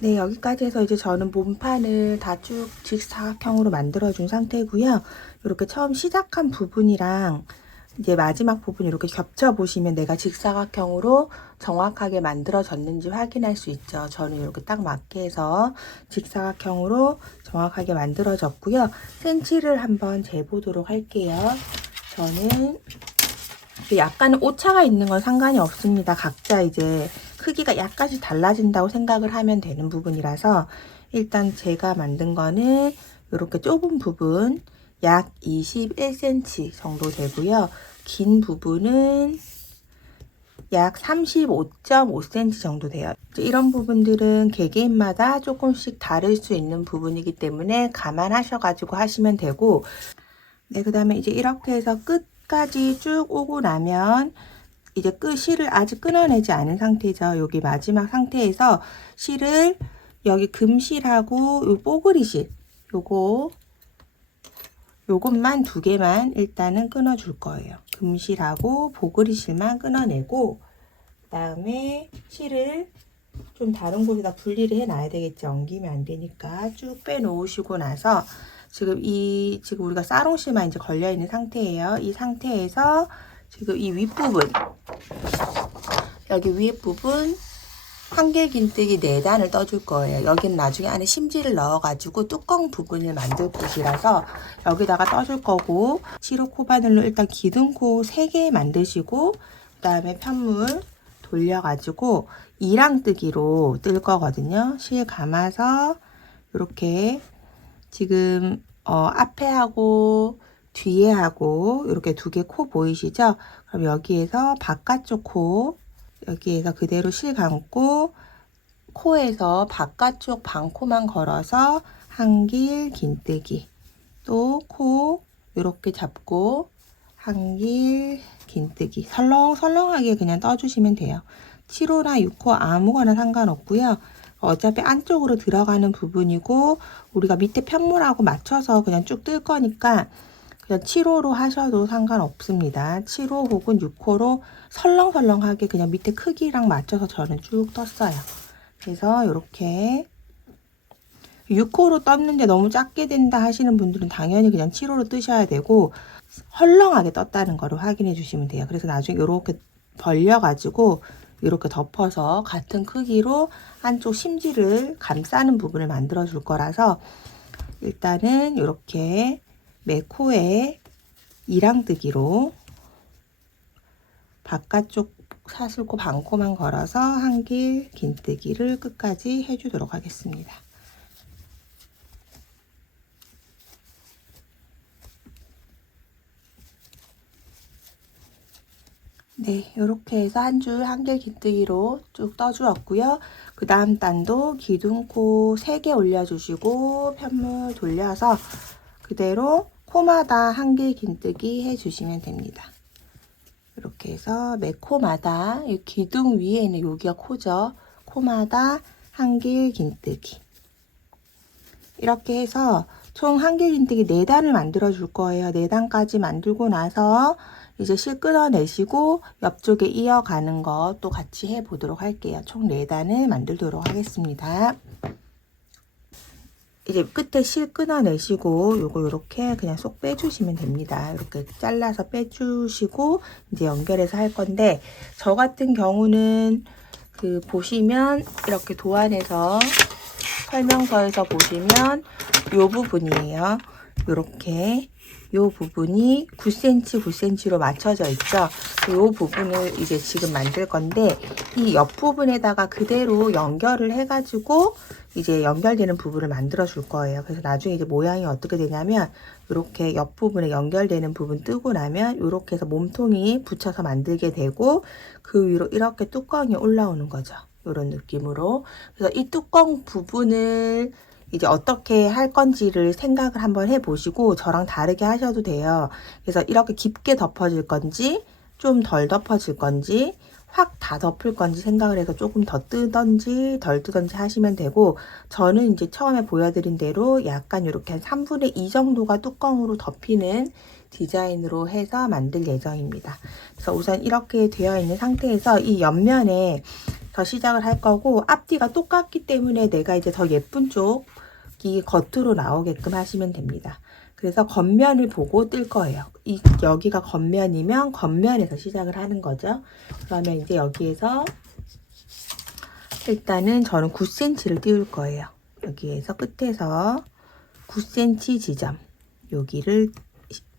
네, 여기까지 해서 이제 저는 몸판을 다 쭉 직사각형으로 만들어준 상태고요. 이렇게 처음 시작한 부분이랑 이제 마지막 부분 이렇게 겹쳐 보시면 내가 직사각형으로 정확하게 만들어졌는지 확인할 수 있죠. 저는 이렇게 딱 맞게 해서 직사각형으로 정확하게 만들어졌고요. 센치를 한번 재보도록 할게요. 저는 약간 오차가 있는 건 상관이 없습니다. 각자 이제 크기가 약간씩 달라진다고 생각을 하면 되는 부분이라서 일단 제가 만든 거는 이렇게 좁은 부분 약 21cm 정도 되고요. 긴 부분은 약 35.5cm 정도 돼요. 이런 부분들은 개개인마다 조금씩 다를 수 있는 부분이기 때문에 감안하셔가지고 하시면 되고, 네, 그 다음에 이제 이렇게 해서 끝까지 쭉 오고 나면 이제 실을 아직 끊어내지 않은 상태죠. 여기 마지막 상태에서 실을 여기 금실하고 요 뽀글이 실 요것만 두 개만 일단은 끊어 줄 거예요. 금실하고 보글이 실만 끊어내고, 그 다음에 실을 좀 다른 곳에다 분리를 해 놔야 되겠죠. 엉기면 안 되니까 쭉 빼 놓으시고 나서 지금 우리가 싸롱실만 이제 걸려 있는 상태예요. 이 상태에서 지금 이 윗부분, 여기 위에 부분 한길긴뜨기 4단을 떠줄 거예요. 여기는 나중에 안에 심지를 넣어가지고 뚜껑 부분을 만들 곳이라서 여기다가 떠줄 거고, 시로 코바늘로 일단 기둥코 3개 만드시고, 그 다음에 편물 돌려가지고 이랑뜨기로 뜰 거거든요. 실 감아서 이렇게 지금 앞에 하고 뒤에 하고 이렇게 2개 코 보이시죠? 그럼 여기에서 바깥쪽 코, 여기에서 그대로 실 감고 코에서 바깥쪽 반코만 걸어서 한길 긴뜨기, 또 코 이렇게 잡고 한길 긴뜨기 설렁설렁하게 그냥 떠주시면 돼요. 7호나 6호 아무거나 상관없고요. 어차피 안쪽으로 들어가는 부분이고 우리가 밑에 편물하고 맞춰서 그냥 쭉 뜰 거니까 그냥 7호로 하셔도 상관없습니다. 7호 혹은 6호로 설렁설렁하게 그냥 밑에 크기랑 맞춰서 저는 쭉 떴어요. 그래서 이렇게 6호로 떴는데 너무 작게 된다 하시는 분들은 당연히 그냥 7호로 뜨셔야 되고, 헐렁하게 떴다는 거를 확인해 주시면 돼요. 그래서 나중에 이렇게 벌려가지고 이렇게 덮어서 같은 크기로 한쪽 심지를 감싸는 부분을 만들어 줄 거라서 일단은 이렇게 매 코에 이랑뜨기로 바깥쪽 사슬코 반코만 걸어서 한길 긴뜨기를 끝까지 해주도록 하겠습니다. 네, 이렇게 해서 한 줄 한길 긴뜨기로 쭉 떠주었고요. 그 다음 단도 기둥코 3개 올려주시고 편물 돌려서 그대로 코마다 한길 긴뜨기 해주시면 됩니다. 이렇게 해서 매 코마다 이 기둥 위에 있는 여기가 코죠. 코마다 한길 긴뜨기. 이렇게 해서 총 한길 긴뜨기 4단을 만들어 줄 거예요. 4단까지 만들고 나서 이제 실 끊어내시고 옆쪽에 이어가는 거 또 같이 해 보도록 할게요. 총 4단을 만들도록 하겠습니다. 이제 끝에 실 끊어내시고 요거 이렇게 그냥 쏙 빼주시면 됩니다. 이렇게 잘라서 빼주시고 이제 연결해서 할 건데, 저 같은 경우는 보시면 이렇게 도안에서 설명서에서 보시면 요 부분이에요. 요렇게 요 부분이 9cm 9cm로 맞춰져 있죠. 요 부분을 이제 지금 만들 건데, 이 옆 부분에다가 그대로 연결을 해가지고 이제 연결되는 부분을 만들어 줄 거예요. 그래서 나중에 이제 모양이 어떻게 되냐면 이렇게 옆 부분에 연결되는 부분 뜨고 나면 이렇게 해서 몸통이 붙여서 만들게 되고 그 위로 이렇게 뚜껑이 올라오는 거죠. 이런 느낌으로. 그래서 이 뚜껑 부분을 이제 어떻게 할 건지를 생각을 한번 해보시고 저랑 다르게 하셔도 돼요. 그래서 이렇게 깊게 덮어줄 건지 좀 덜 덮어줄 건지 확 다 덮을 건지 생각을 해서 조금 더 뜨던지 덜 뜨던지 하시면 되고, 저는 이제 처음에 보여드린 대로 약간 이렇게 한 3분의 2 정도가 뚜껑으로 덮이는 디자인으로 해서 만들 예정입니다. 그래서 우선 이렇게 되어 있는 상태에서 이 옆면에 더 시작을 할 거고, 앞뒤가 똑같기 때문에 내가 이제 더 예쁜 쪽이 겉으로 나오게끔 하시면 됩니다. 그래서 겉면을 보고 뜰 거예요. 여기가 겉면이면 겉면에서 시작을 하는 거죠. 그러면 이제 여기에서 일단은 저는 9cm를 띄울 거예요. 여기에서 끝에서 9cm 지점,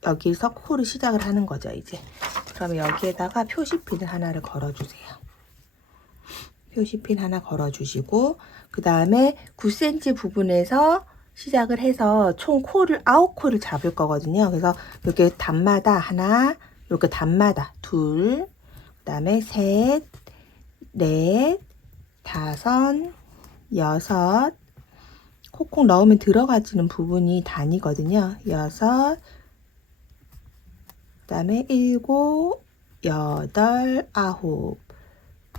여기서 코를 시작을 하는 거죠, 이제. 그러면 여기에다가 표시핀을 하나를 걸어주세요. 표시핀 하나 걸어주시고, 그 다음에 9cm 부분에서 시작을 해서 총 코를 9코를 잡을 거거든요. 그래서 이렇게 단마다 하나, 이렇게 단마다 둘, 그 다음에 셋, 넷, 다섯, 여섯, 콕콕 넣으면 들어가지는 부분이 단이거든요. 여섯, 그 다음에 일곱, 여덟, 아홉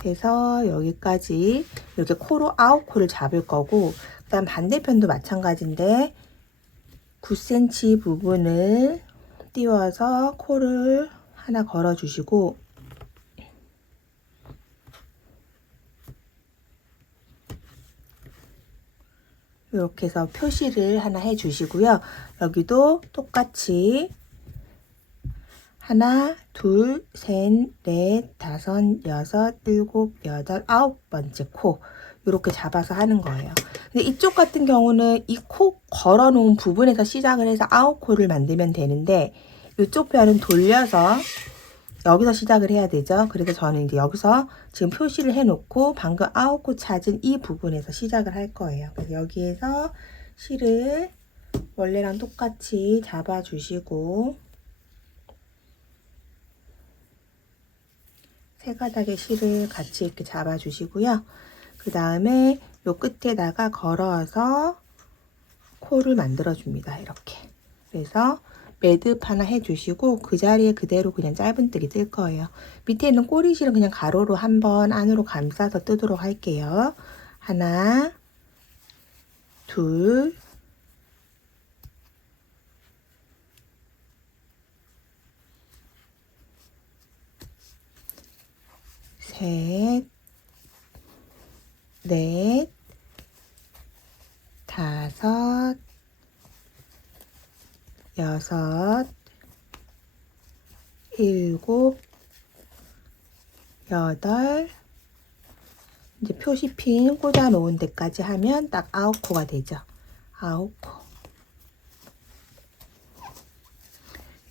해서 여기까지 이렇게 코로 9코를 잡을 거고, 그 다음 반대편도 마찬가지인데 9cm 부분을 띄워서 코를 하나 걸어 주시고, 이렇게 해서 표시를 하나 해 주시고요. 여기도 똑같이 하나, 둘, 셋, 넷, 다섯, 여섯, 일곱, 여덟, 9번째 코 이렇게 잡아서 하는 거예요. 근데 이쪽 같은 경우는 이 코 걸어 놓은 부분에서 시작을 해서 9코를 만들면 되는데, 이쪽 편은 돌려서 여기서 시작을 해야 되죠. 그래서 저는 이제 여기서 지금 표시를 해 놓고 방금 9코 찾은 이 부분에서 시작을 할 거예요. 그래서 여기에서 실을 원래랑 똑같이 잡아 주시고, 세 가닥의 실을 같이 이렇게 잡아 주시고요. 그 다음에 요 끝에다가 걸어서 코를 만들어 줍니다. 이렇게. 그래서 매듭 하나 해 주시고 그 자리에 그대로 그냥 짧은뜨기 뜰 거예요. 밑에 있는 꼬리실은 그냥 가로로 한번 안으로 감싸서 뜨도록 할게요. 하나, 둘, 셋, 넷, 다섯, 여섯, 일곱, 여덟, 이제 표시핀 꽂아 놓은 데까지 하면 딱 9코가 되죠. 9코.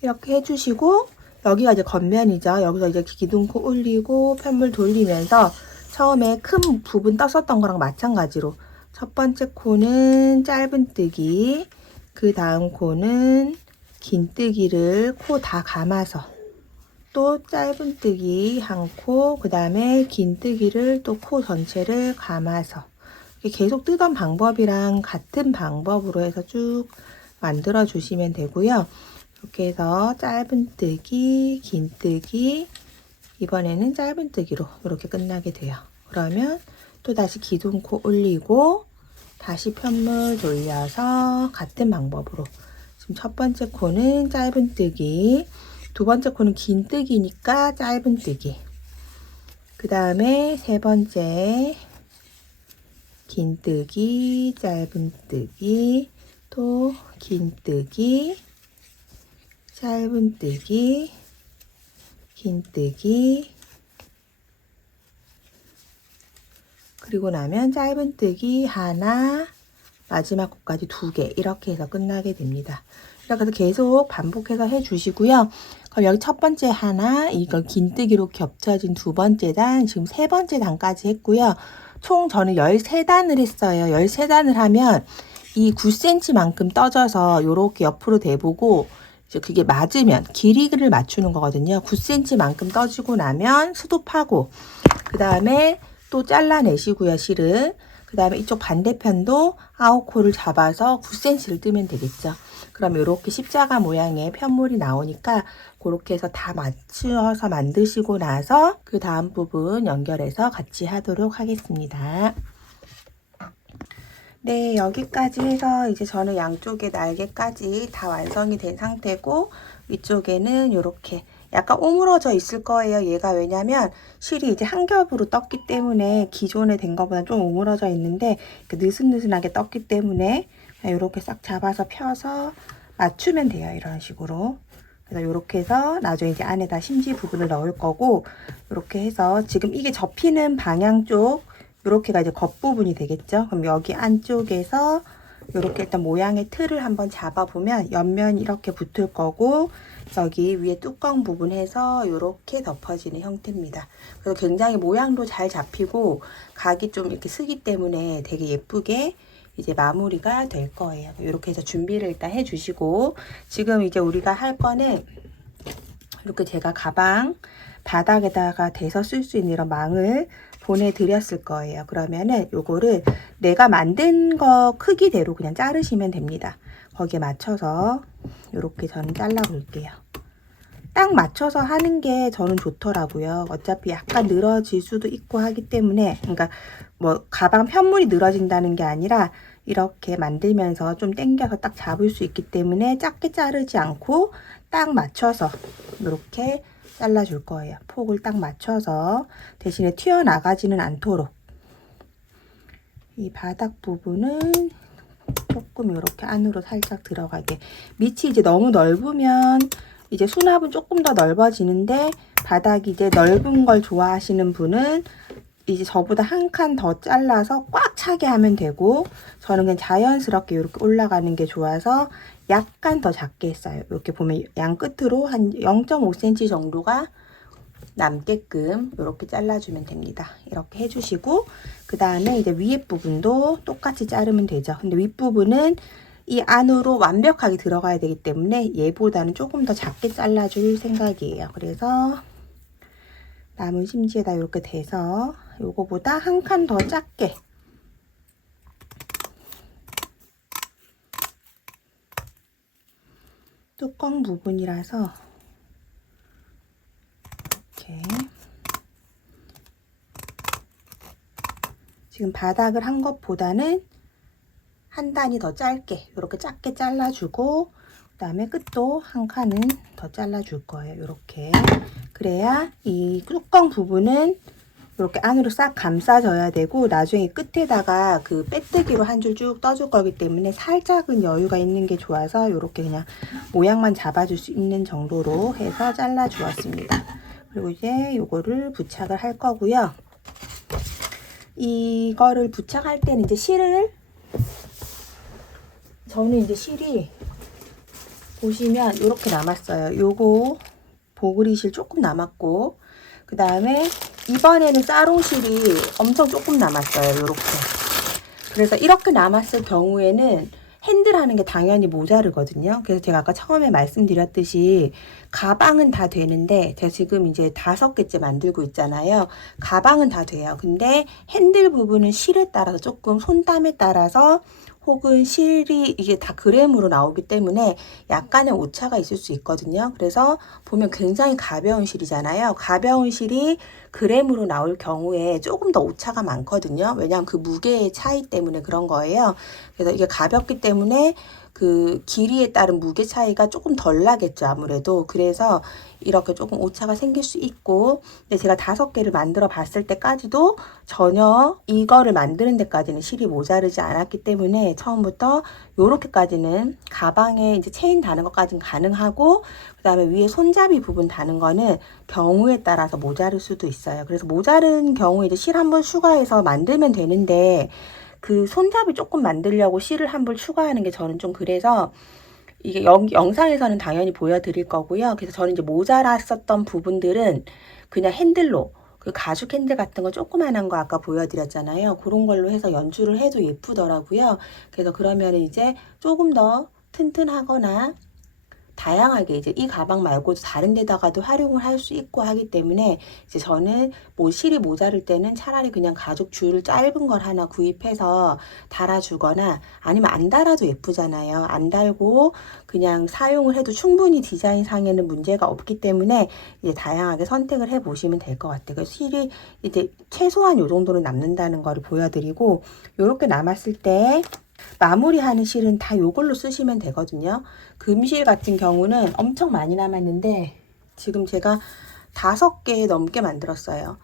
이렇게 해주시고, 여기가 이제 겉면이죠. 여기서 이제 기둥코 올리고 편물 돌리면서 처음에 큰 부분 떴었던 거랑 마찬가지로 첫 번째 코는 짧은뜨기, 그 다음 코는 긴뜨기를 코 다 감아서 또 짧은뜨기 한 코, 그 다음에 긴뜨기를 또 코 전체를 감아서 계속 뜨던 방법이랑 같은 방법으로 해서 쭉 만들어 주시면 되고요. 이렇게 해서 짧은뜨기, 긴뜨기, 이번에는 짧은뜨기로 이렇게 끝나게 돼요. 그러면 또 다시 기둥코 올리고 다시 편물 돌려서 같은 방법으로, 지금 첫 번째 코는 짧은뜨기, 두 번째 코는 긴뜨기니까 짧은뜨기, 그 다음에 세 번째 긴뜨기, 짧은뜨기, 또 긴뜨기, 짧은뜨기, 긴뜨기, 그리고 나면 짧은뜨기 하나, 마지막 코까지 2개 이렇게 해서 끝나게 됩니다. 이렇게 해서 계속 반복해서 해주시고요. 그럼 여기 첫 번째 하나, 이걸 긴뜨기로 겹쳐진 두 번째 단, 지금 세 번째 단까지 했고요. 총 저는 13단을 했어요. 13단을 하면 이 9cm만큼 떠져서 이렇게 옆으로 대보고 이제 그게 맞으면 길이를 맞추는 거거든요. 9cm만큼 떠지고 나면 스톱하고, 그 다음에 또 잘라내시고요, 실을. 그 다음에 이쪽 반대편도 9코를 잡아서 9cm를 뜨면 되겠죠. 그럼 이렇게 십자가 모양의 편물이 나오니까 그렇게 해서 다 맞추어서 만드시고 나서 그 다음 부분 연결해서 같이 하도록 하겠습니다. 네, 여기까지 해서 이제 저는 양쪽의 날개까지 다 완성이 된 상태고, 위쪽에는 이렇게 약간 오므러져 있을 거예요. 얘가 왜냐면 실이 이제 한 겹으로 떴기 때문에 기존에 된 거보다 좀 오므러져 있는데 느슨느슨하게 떴기 때문에 이렇게 싹 잡아서 펴서 맞추면 돼요. 이런 식으로. 그래서 이렇게 해서 나중에 이제 안에다 심지 부분을 넣을 거고, 이렇게 해서 지금 이게 접히는 방향 쪽 이렇게가 이제 겉부분이 되겠죠. 그럼 여기 안쪽에서 이렇게 일단 모양의 틀을 한번 잡아보면 옆면이 이렇게 붙을 거고, 여기 위에 뚜껑 부분 해서 이렇게 덮어지는 형태입니다. 그래서 굉장히 모양도 잘 잡히고 각이 좀 이렇게 쓰기 때문에 되게 예쁘게 이제 마무리가 될 거예요. 이렇게 해서 준비를 일단 해주시고, 지금 이제 우리가 할 거는 이렇게 제가 가방 바닥에다가 대서 쓸 수 있는 이런 망을 보내드렸을 거예요. 그러면은 요거를 내가 만든 거 크기대로 그냥 자르시면 됩니다. 거기에 맞춰서 이렇게 저는 잘라 볼게요. 딱 맞춰서 하는 게 저는 좋더라고요. 어차피 약간 늘어질 수도 있고 하기 때문에, 그러니까 뭐 가방 편물이 늘어진다는 게 아니라 이렇게 만들면서 좀 당겨서 딱 잡을 수 있기 때문에 작게 자르지 않고 딱 맞춰서 이렇게 잘라줄 거예요. 폭을 딱 맞춰서, 대신에 튀어나가지는 않도록. 이 바닥 부분은 조금 이렇게 안으로 살짝 들어가게. 밑이 이제 너무 넓으면 이제 수납은 조금 더 넓어지는데, 바닥이 이제 넓은 걸 좋아하시는 분은 이제 저보다 한 칸 더 잘라서 꽉 차게 하면 되고, 저는 그냥 자연스럽게 이렇게 올라가는 게 좋아서 약간 더 작게 했어요. 이렇게 보면 양 끝으로 한 0.5cm 정도가 남게끔 이렇게 잘라주면 됩니다. 이렇게 해주시고, 그 다음에 이제 위에 부분도 똑같이 자르면 되죠. 근데 윗부분은 이 안으로 완벽하게 들어가야 되기 때문에 얘보다는 조금 더 작게 잘라줄 생각이에요. 그래서 남은 심지에다 이렇게 대서 요거보다 한 칸 더 작게 뚜껑 부분이라서 이렇게 지금 바닥을 한 것보다는 한 단이 더 짧게 이렇게 작게 잘라주고, 그 다음에 끝도 한 칸은 더 잘라줄 거예요. 이렇게. 그래야 이 뚜껑 부분은 이렇게 안으로 싹 감싸져야 되고, 나중에 끝에다가 그 빼뜨기로 한 줄 쭉 떠줄 거기 때문에 살짝은 여유가 있는 게 좋아서 이렇게 그냥 모양만 잡아줄 수 있는 정도로 해서 잘라 주었습니다. 그리고 이제 요거를 부착을 할 거고요. 이거를 부착할 때는 이제 저는 이제 실이 보시면 이렇게 남았어요. 요거 보그리실 조금 남았고, 그 다음에 이번에는 사롱실이 엄청 조금 남았어요. 요렇게. 그래서 이렇게 남았을 경우에는 핸들하는 게 당연히 모자르거든요. 그래서 제가 아까 처음에 말씀드렸듯이 가방은 다 되는데, 제가 지금 이제 5개째 만들고 있잖아요. 가방은 다 돼요. 근데 핸들 부분은 실에 따라서 조금 손땀에 따라서, 혹은 실이 이게 다 그램으로 나오기 때문에 약간의 오차가 있을 수 있거든요. 그래서 보면 굉장히 가벼운 실이잖아요. 가벼운 실이 그램으로 나올 경우에 조금 더 오차가 많거든요. 왜냐하면 그 무게의 차이 때문에 그런 거예요. 그래서 이게 가볍기 때문에 그 길이에 따른 무게 차이가 조금 덜 나겠죠, 아무래도. 그래서 이렇게 조금 오차가 생길 수 있고, 근데 제가 5개를 만들어 봤을 때까지도 전혀 이거를 만드는 데까지는 실이 모자르지 않았기 때문에 처음부터 요렇게까지는 가방에 이제 체인 다는 것까지는 가능하고, 그 다음에 위에 손잡이 부분 다는 거는 경우에 따라서 모자랄 수도 있어요. 그래서 모자른 경우에 이제 실 한번 추가해서 만들면 되는데, 그 손잡이 조금 만들려고 실을 한 번 추가하는 게 저는 좀 그래서, 이게 영상에서는 당연히 보여드릴 거고요. 그래서 저는 이제 모자랐었던 부분들은 그냥 핸들로, 그 가죽 핸들 같은 거 조그만한 거 아까 보여드렸잖아요. 그런 걸로 해서 연출을 해도 예쁘더라고요. 그래서 그러면 이제 조금 더 튼튼하거나 다양하게 이제 이 가방 말고도 다른 데다가도 활용을 할 수 있고 하기 때문에, 이제 저는 뭐 실이 모자랄 때는 차라리 그냥 가죽 줄을 짧은 걸 하나 구입해서 달아주거나, 아니면 안 달아도 예쁘잖아요. 안 달고 그냥 사용을 해도 충분히 디자인상에는 문제가 없기 때문에 이제 다양하게 선택을 해 보시면 될 것 같아요. 그래서 실이 이제 최소한 요 정도는 남는다는 거를 보여드리고, 요렇게 남았을 때 마무리하는 실은 다 요걸로 쓰시면 되거든요. 금실 같은 경우는 엄청 많이 남았는데 지금 제가 5개 넘게 만들었어요.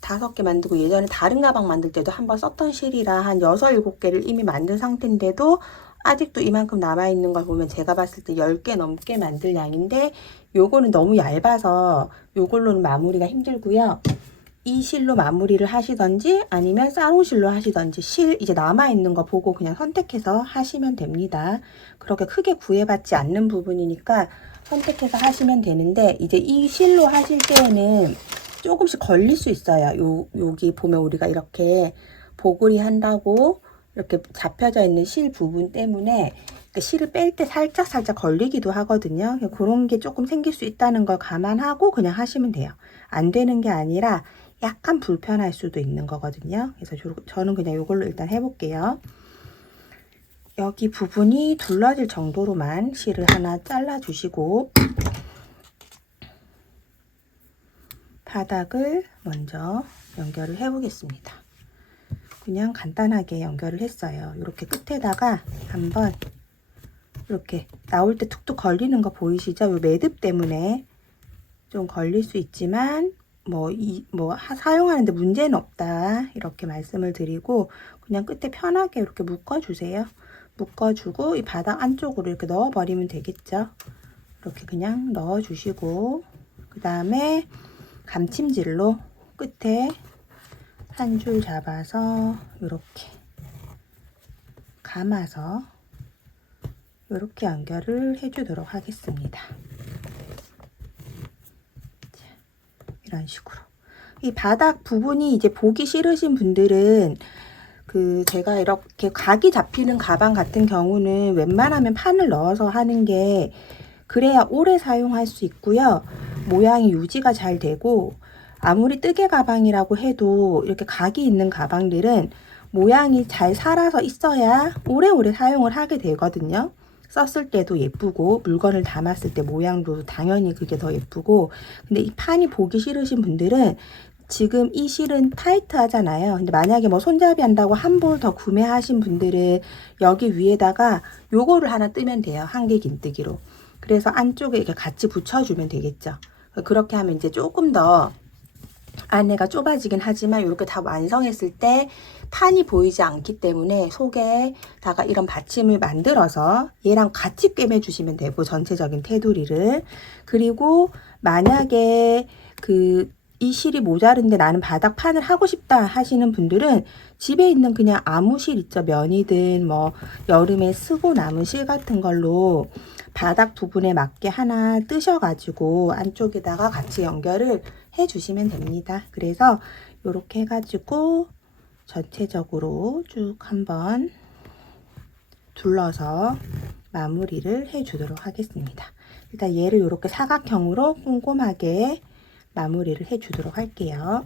5개 만들고 예전에 다른 가방 만들 때도 한번 썼던 실이라 한 6, 7개를 이미 만든 상태인데도 아직도 이만큼 남아있는 걸 보면 제가 봤을 때 10개 넘게 만들 양인데 요거는 너무 얇아서 요걸로는 마무리가 힘들고요. 이 실로 마무리를 하시던지 아니면 쌍우실로 하시던지 실 이제 남아있는 거 보고 그냥 선택해서 하시면 됩니다. 그렇게 크게 구애받지 않는 부분이니까 선택해서 하시면 되는데 이제 이 실로 하실 때에는 조금씩 걸릴 수 있어요. 여기 보면 우리가 이렇게 보글이 한다고 이렇게 잡혀져 있는 실 부분 때문에 실을 뺄 때 살짝 걸리기도 하거든요. 그런 게 조금 생길 수 있다는 걸 감안하고 그냥 하시면 돼요. 안 되는 게 아니라 약간 불편할 수도 있는 거거든요. 그래서 저는 그냥 이걸로 일단 해볼게요. 여기 부분이 둘러질 정도로만 실을 하나 잘라 주시고 바닥을 먼저 연결을 해 보겠습니다. 그냥 간단하게 연결을 했어요. 이렇게 끝에다가 한번 이렇게 나올 때 툭툭 걸리는 거 보이시죠? 이 매듭 때문에 좀 걸릴 수 있지만 사용하는데 문제는 없다 이렇게 말씀을 드리고 그냥 끝에 편하게 이렇게 묶어주세요. 묶어주고 이 바닥 안쪽으로 이렇게 넣어버리면 되겠죠. 이렇게 그냥 넣어주시고 그 다음에 감침질로 끝에 한 줄 잡아서 이렇게 감아서 이렇게 연결을 해주도록 하겠습니다. 이런 식으로 이 바닥 부분이 이제 보기 싫으신 분들은 제가 이렇게 각이 잡히는 가방 같은 경우는 웬만하면 판을 넣어서 하는 게 그래야 오래 사용할 수 있고요. 모양이 유지가 잘 되고 아무리 뜨개 가방이라고 해도 이렇게 각이 있는 가방들은 모양이 잘 살아서 있어야 오래오래 사용을 하게 되거든요. 썼을 때도 예쁘고 물건을 담았을 때 모양도 당연히 그게 더 예쁘고 근데 이 판이 보기 싫으신 분들은 지금 이 실은 타이트 하잖아요. 근데 만약에 손잡이 한다고 한 볼 더 구매하신 분들은 여기 위에다가 요거를 하나 뜨면 돼요. 한개 긴뜨기로. 그래서 안쪽에 이렇게 같이 붙여주면 되겠죠. 그렇게 하면 이제 조금 더 안에가 좁아지긴 하지만 이렇게 다 완성했을 때 판이 보이지 않기 때문에 속에다가 이런 받침을 만들어서 얘랑 같이 꿰매주시면 되고 전체적인 테두리를 그리고 만약에 이 실이 모자른데 나는 바닥판을 하고 싶다 하시는 분들은 집에 있는 그냥 아무 실 있죠. 면이든 여름에 쓰고 남은 실 같은 걸로 바닥 부분에 맞게 하나 뜨셔가지고 안쪽에다가 같이 연결을 해주시면 됩니다. 그래서 이렇게 해가지고 전체적으로 쭉 한번 둘러서 마무리를 해주도록 하겠습니다. 일단 얘를 이렇게 사각형으로 꼼꼼하게 마무리를 해주도록 할게요.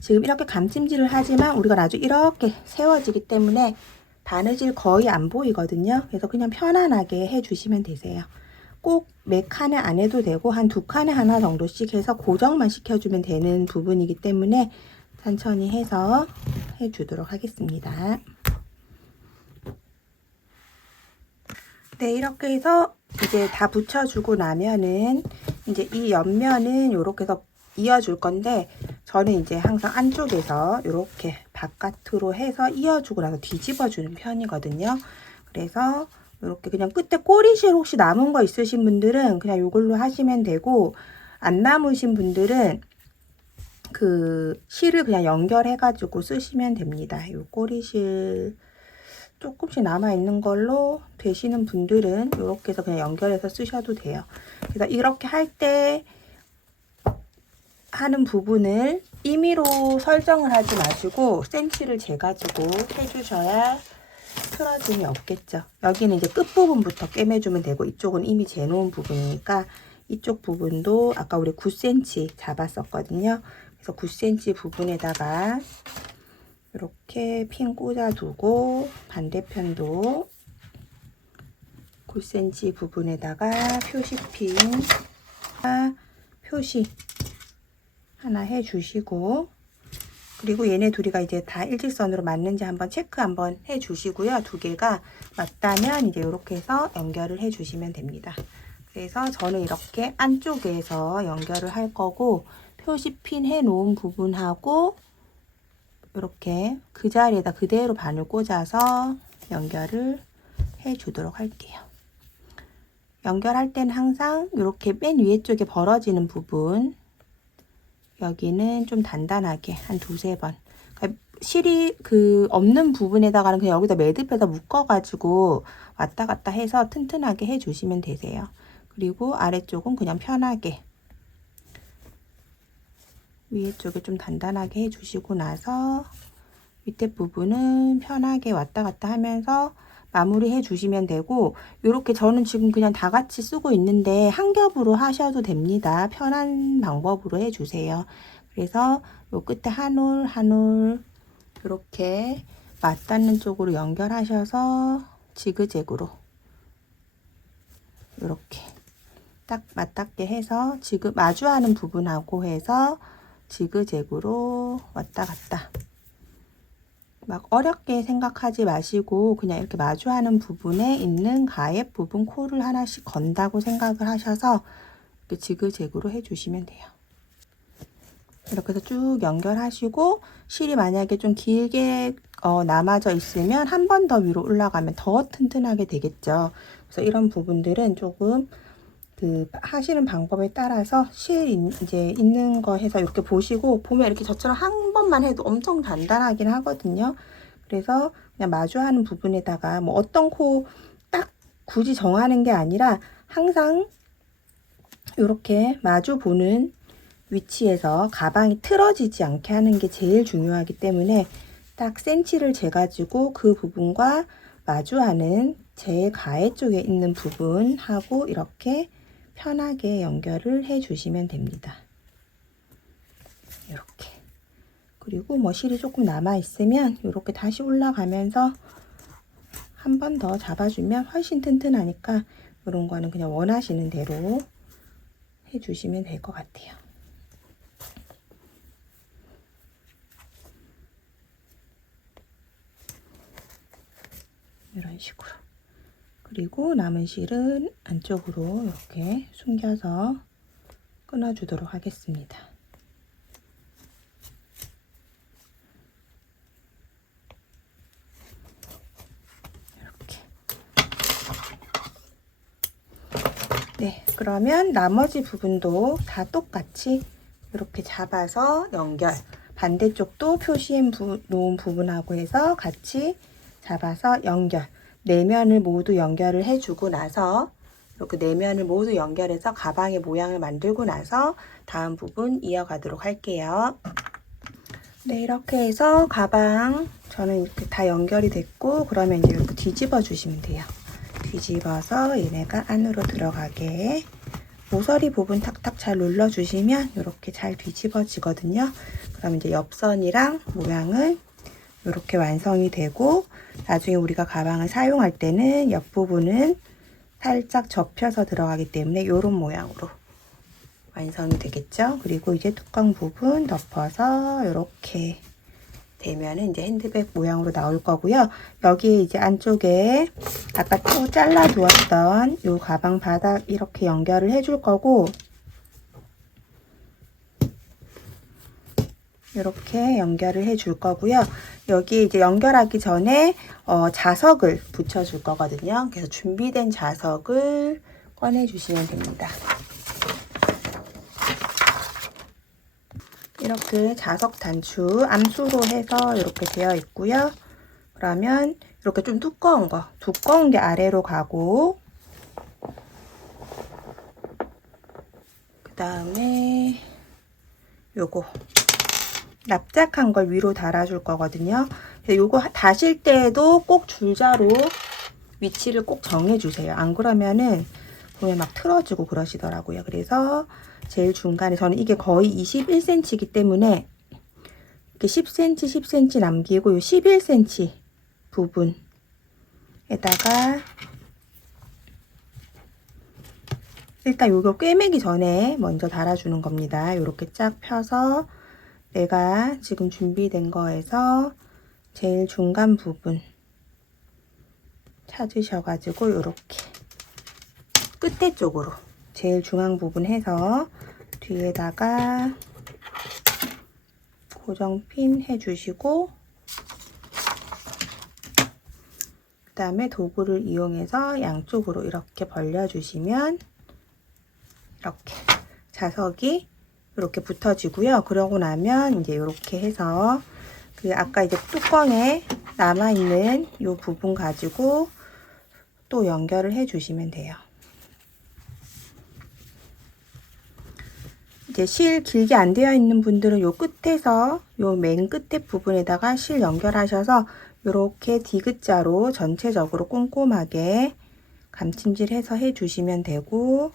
지금 이렇게 감찜질을 하지만 우리가 나중에 이렇게 세워지기 때문에 바느질 거의 안 보이거든요. 그래서 그냥 편안하게 해주시면 되세요. 꼭 매 칸에 안 해도 되고 한 2칸에 하나 정도씩 해서 고정만 시켜주면 되는 부분이기 때문에 천천히 해서 해주도록 하겠습니다. 네, 이렇게 해서 이제 다 붙여주고 나면은 이제 이 옆면은 이렇게 해서 이어줄 건데 저는 이제 항상 안쪽에서 이렇게 바깥으로 해서 이어주고 나서 뒤집어주는 편이거든요. 그래서 이렇게 그냥 끝에 꼬리실 혹시 남은 거 있으신 분들은 그냥 이걸로 하시면 되고 안 남으신 분들은 실을 그냥 연결해 가지고 쓰시면 됩니다. 이 꼬리실 조금씩 남아있는 걸로 되시는 분들은 이렇게 해서 그냥 연결해서 쓰셔도 돼요. 그래서 이렇게 할 때 하는 부분을 임의로 설정을 하지 마시고 센치를 재가지고 해주셔야 틀어짐이 없겠죠. 여기는 이제 끝부분부터 꿰매주면 되고 이쪽은 이미 재놓은 부분이니까 이쪽 부분도 아까 우리 9cm 잡았었거든요. 그래서 9cm 부분에다가 이렇게 핀 꽂아두고 반대편도 9cm 부분에다가 표시핀 표시 하나 해주시고 그리고 얘네 둘이가 이제 다 일직선으로 맞는지 한번 체크 한번 해주시고요. 두 개가 맞다면 이제 이렇게 해서 연결을 해주시면 됩니다. 그래서 저는 이렇게 안쪽에서 연결을 할 거고, 표시핀 해놓은 부분하고 이렇게 그 자리에다 그대로 바늘 꽂아서 연결을 해주도록 할게요. 연결할 때는 항상 이렇게 맨 위에 쪽에 벌어지는 부분, 여기는 좀 단단하게 한 두세 번, 그러니까 실이 그 없는 부분에다가는 그냥 여기다 매듭해서 묶어가지고 왔다 갔다 해서 튼튼하게 해주시면 되세요. 그리고 아래쪽은 그냥 편하게, 위에 쪽에 좀 단단하게 해주시고 나서 밑에 부분은 편하게 왔다 갔다 하면서 마무리 해주시면 되고, 이렇게 저는 지금 그냥 다 같이 쓰고 있는데 한 겹으로 하셔도 됩니다. 편한 방법으로 해주세요. 그래서 요 끝에 한 올 한 올 이렇게 맞닿는 쪽으로 연결하셔서 지그재그로 이렇게 딱 맞닿게 해서 지금 마주하는 부분하고 해서 지그재그로 왔다 갔다, 막 어렵게 생각하지 마시고 그냥 이렇게 마주하는 부분에 있는 가입 부분 코를 하나씩 건다고 생각을 하셔서 이렇게 지그재그로 해주시면 돼요. 이렇게 해서 쭉 연결하시고, 실이 만약에 좀 길게 남아져 있으면 한 번 더 위로 올라가면 더 튼튼하게 되겠죠. 그래서 이런 부분들은 조금 그 하시는 방법에 따라서 실 이제 있는 거 해서 이렇게 보시고, 보면 이렇게 저처럼 한 번만 해도 엄청 단단하긴 하거든요. 그래서 그냥 마주하는 부분에다가 뭐 어떤 코 딱 굳이 정하는 게 아니라 항상 이렇게 마주 보는 위치에서 가방이 틀어지지 않게 하는 게 제일 중요하기 때문에 딱 센치를 재가지고 그 부분과 마주하는 제 가해 쪽에 있는 부분하고 이렇게 편하게 연결을 해 주시면 됩니다. 이렇게. 그리고 뭐 실이 조금 남아 있으면 이렇게 다시 올라가면서 한 번 더 잡아주면 훨씬 튼튼하니까 이런 거는 그냥 원하시는 대로 해 주시면 될 것 같아요. 이런 식으로. 그리고 남은 실은 안쪽으로 이렇게 숨겨서 끊어주도록 하겠습니다. 이렇게. 네, 그러면 나머지 부분도 다 똑같이 이렇게 잡아서 연결. 반대쪽도 표시해 놓은 부분하고 해서 같이 잡아서 연결. 내면을 모두 연결을 해주고 나서 이렇게 내면을 모두 연결해서 가방의 모양을 만들고 나서 다음 부분 이어가도록 할게요. 네, 이렇게 해서 가방 저는 이렇게 다 연결이 됐고, 그러면 이제 이렇게 뒤집어 주시면 돼요. 뒤집어서 얘네가 안으로 들어가게 모서리 부분 탁탁 잘 눌러주시면 이렇게 잘 뒤집어지거든요. 그럼 이제 옆선이랑 모양은 이렇게 완성이 되고, 나중에 우리가 가방을 사용할 때는 옆부분은 살짝 접혀서 들어가기 때문에 이런 모양으로 완성이 되겠죠. 그리고 이제 뚜껑 부분 덮어서 이렇게 되면은 이제 핸드백 모양으로 나올 거고요. 여기 이제 안쪽에 아까 또 잘라 두었던 이 가방 바닥 이렇게 연결을 해줄 거고, 이렇게 연결을 해줄 거고요. 여기 이제 연결하기 전에 자석을 붙여줄 거거든요. 그래서 준비된 자석을 꺼내주시면 됩니다. 이렇게 자석 단추 암수로 해서 이렇게 되어 있고요. 그러면 이렇게 좀 두꺼운 게 아래로 가고, 그 다음에 요거 납작한 걸 위로 달아줄 거거든요. 요거 다실 때에도 꼭 줄자로 위치를 꼭 정해주세요. 안 그러면은 보면 막 틀어지고 그러시더라고요. 그래서 제일 중간에, 저는 이게 거의 21cm이기 때문에 이렇게 10cm, 10cm 남기고 요 11cm 부분에다가 일단 요거 꿰매기 전에 먼저 달아주는 겁니다. 이렇게 쫙 펴서 내가 지금 준비된 거에서 제일 중간 부분 찾으셔가지고 이렇게 끝에 쪽으로 제일 중앙 부분 해서 뒤에다가 고정핀 해주시고, 그 다음에 도구를 이용해서 양쪽으로 이렇게 벌려주시면 이렇게 자석이 이렇게 붙어지고요. 그러고 나면 이제 이렇게 해서 그 아까 이제 뚜껑에 남아있는 이 부분 가지고 또 연결을 해주시면 돼요. 이제 실 길게 안 되어 있는 분들은 요 끝에서 요 맨 끝에 부분에다가 실 연결하셔서 이렇게 디귿자로 전체적으로 꼼꼼하게 감침질해서 해주시면 되고,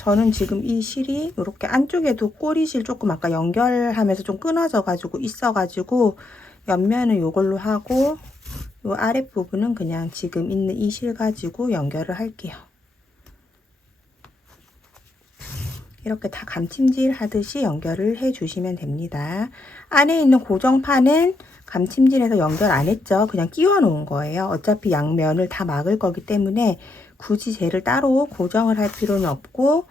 저는 지금 이 실이 이렇게 안쪽에도 꼬리실 조금 아까 연결하면서 좀 끊어져 가지고 있어가지고 옆면은 요걸로 하고 요 아랫부분은 그냥 지금 있는 이 실 가지고 연결을 할게요. 이렇게 다 감침질 하듯이 연결을 해 주시면 됩니다. 안에 있는 고정판은 감침질해서 연결 안 했죠. 그냥 끼워 놓은 거예요. 어차피 양면을 다 막을 거기 때문에 굳이 쟤를 따로 고정을 할 필요는 없고,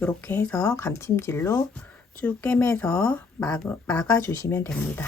이렇게 해서 감침질로 쭉 꿰매서 막아 주시면 됩니다.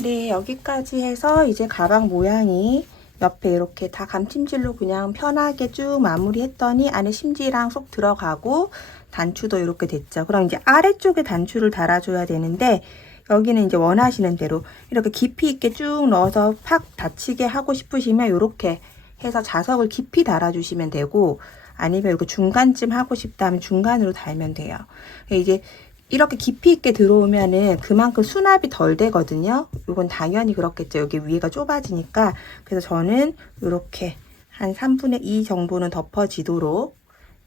네, 여기까지 해서 이제 가방 모양이 옆에 이렇게 다 감침질로 그냥 편하게 쭉 마무리 했더니 안에 심지랑 쏙 들어가고 단추도 이렇게 됐죠. 그럼 이제 아래쪽에 단추를 달아줘야 되는데, 여기는 이제 원하시는 대로 이렇게 깊이 있게 쭉 넣어서 팍 닫히게 하고 싶으시면 이렇게 해서 자석을 깊이 달아주시면 되고, 아니면 이렇게 중간쯤 하고 싶다면 중간으로 달면 돼요. 이제 이렇게 깊이 있게 들어오면은 그만큼 수납이 덜 되거든요. 이건 당연히 그렇겠죠. 여기 위에가 좁아지니까. 그래서 저는 이렇게 한 3분의 2 정도는 덮어지도록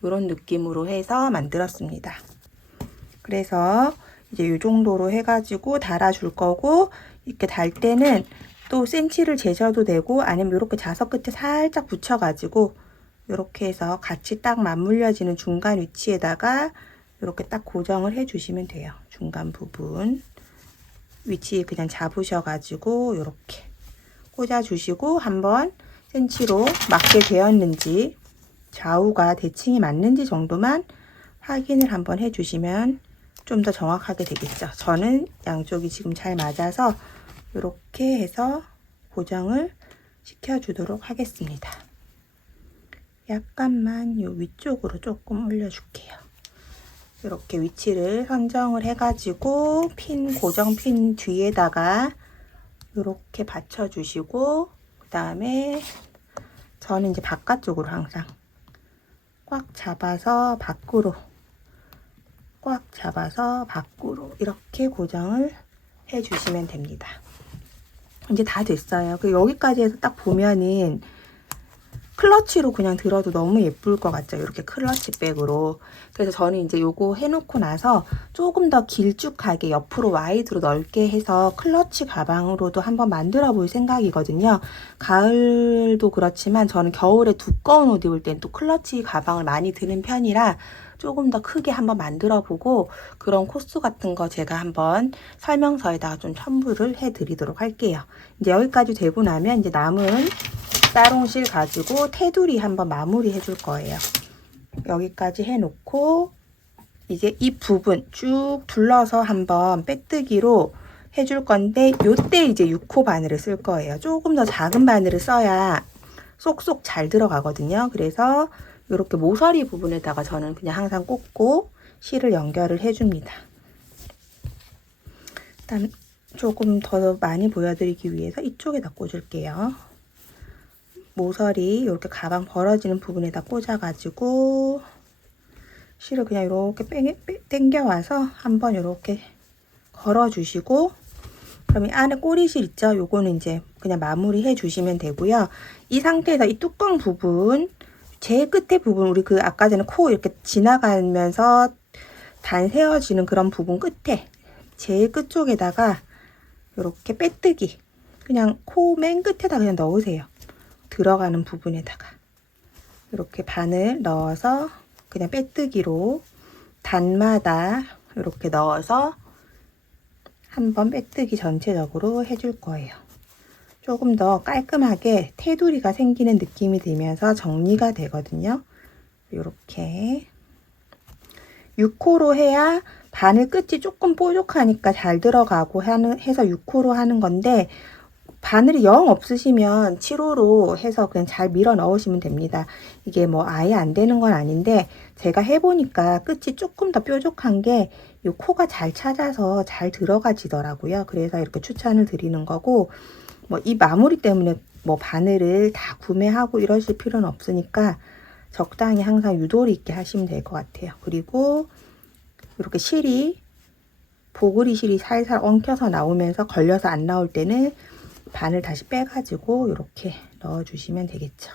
이런 느낌으로 해서 만들었습니다. 그래서 이제 이 정도로 해가지고 달아줄 거고, 이렇게 달 때는 또 센치를 재셔도 되고, 아니면 이렇게 자석 끝에 살짝 붙여가지고 이렇게 해서 같이 딱 맞물려지는 중간 위치에다가 이렇게 딱 고정을 해 주시면 돼요. 중간 부분 위치 그냥 잡으셔가지고 이렇게 꽂아 주시고, 한번 센치로 맞게 되었는지 좌우가 대칭이 맞는지 정도만 확인을 한번 해 주시면 좀 더 정확하게 되겠죠. 저는 양쪽이 지금 잘 맞아서 이렇게 해서 고정을 시켜 주도록 하겠습니다. 약간만 요 위쪽으로 조금 올려줄게요. 이렇게 위치를 선정을 해가지고 고정 핀 뒤에다가 이렇게 받쳐주시고, 그 다음에 저는 이제 바깥쪽으로 항상 꽉 잡아서 밖으로, 꽉 잡아서 밖으로 이렇게 고정을 해주시면 됩니다. 이제 다 됐어요. 여기까지 해서 딱 보면은 클러치로 그냥 들어도 너무 예쁠 것 같죠? 이렇게 클러치 백으로. 그래서 저는 이제 요거 해놓고 나서 조금 더 길쭉하게 옆으로 와이드로 넓게 해서 클러치 가방으로도 한번 만들어 볼 생각이거든요. 가을도 그렇지만 저는 겨울에 두꺼운 옷 입을 땐 또 클러치 가방을 많이 드는 편이라 조금 더 크게 한번 만들어 보고, 그런 코스 같은 거 제가 한번 설명서에다가 좀 첨부를 해 드리도록 할게요. 이제 여기까지 되고 나면 이제 남은 따롱실 가지고 테두리 한번 마무리 해줄 거예요. 여기까지 해놓고 이제 이 부분 쭉 둘러서 한번 빼뜨기로 해줄 건데, 요때 이제 6호 바늘을 쓸 거예요. 조금 더 작은 바늘을 써야 쏙쏙 잘 들어가거든요. 그래서 이렇게 모서리 부분에다가 저는 그냥 항상 꽂고 실을 연결을 해줍니다. 일단 조금 더 많이 보여드리기 위해서 이쪽에다 꽂을게요. 모서리 이렇게 가방 벌어지는 부분에다 꽂아가지고 실을 그냥 이렇게 당겨와서 한번 이렇게 걸어주시고, 그럼 이 안에 꼬리실 있죠? 요거는 이제 그냥 마무리 해주시면 되고요. 이 상태에서 이 뚜껑 부분, 제일 끝에 부분, 우리 그 아까 전에 코 이렇게 지나가면서 단 세워지는 그런 부분 끝에, 제일 끝쪽에다가 이렇게 빼뜨기, 그냥 코 맨 끝에다 그냥 넣으세요. 들어가는 부분에다가 이렇게 바늘 넣어서 그냥 빼뜨기로 단마다 이렇게 넣어서 한번 빼뜨기 전체적으로 해줄 거예요. 조금 더 깔끔하게 테두리가 생기는 느낌이 들면서 정리가 되거든요. 이렇게 6호로 해야 바늘 끝이 조금 뾰족하니까 잘 들어가고 해서 6호로 하는 건데, 바늘이 영 없으시면 7호로 해서 그냥 잘 밀어 넣으시면 됩니다. 이게 뭐 아예 안 되는 건 아닌데, 제가 해보니까 끝이 조금 더 뾰족한 게 이 코가 잘 찾아서 잘 들어가지더라고요. 그래서 이렇게 추천을 드리는 거고, 뭐 이 마무리 때문에 뭐 바늘을 다 구매하고 이러실 필요는 없으니까 적당히 항상 유도리 있게 하시면 될 것 같아요. 그리고 이렇게 보글이 실이 살살 엉켜서 나오면서 걸려서 안 나올 때는 바늘 다시 빼가지고 이렇게 넣어주시면 되겠죠.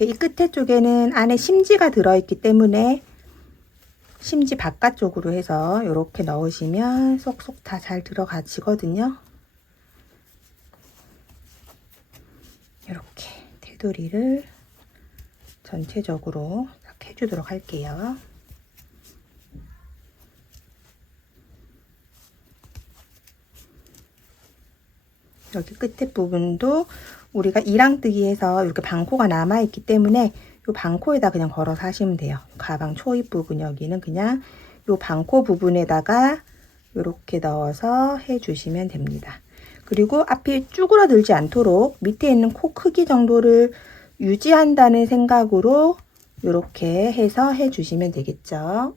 이 끝에 쪽에는 안에 심지가 들어있기 때문에 심지 바깥쪽으로 해서 이렇게 넣으시면 쏙쏙 다 잘 들어가지거든요. 이렇게 테두리를 전체적으로 딱 해주도록 할게요. 여기 끝에 부분도 우리가 이랑뜨기 해서 이렇게 방코가 남아있기 때문에 이 방코에다 그냥 걸어서 하시면 돼요. 가방 초입 부분 여기는 그냥 이 방코 부분에다가 이렇게 넣어서 해주시면 됩니다. 그리고 앞이 쭈그러들지 않도록 밑에 있는 코 크기 정도를 유지한다는 생각으로 이렇게 해서 해주시면 되겠죠.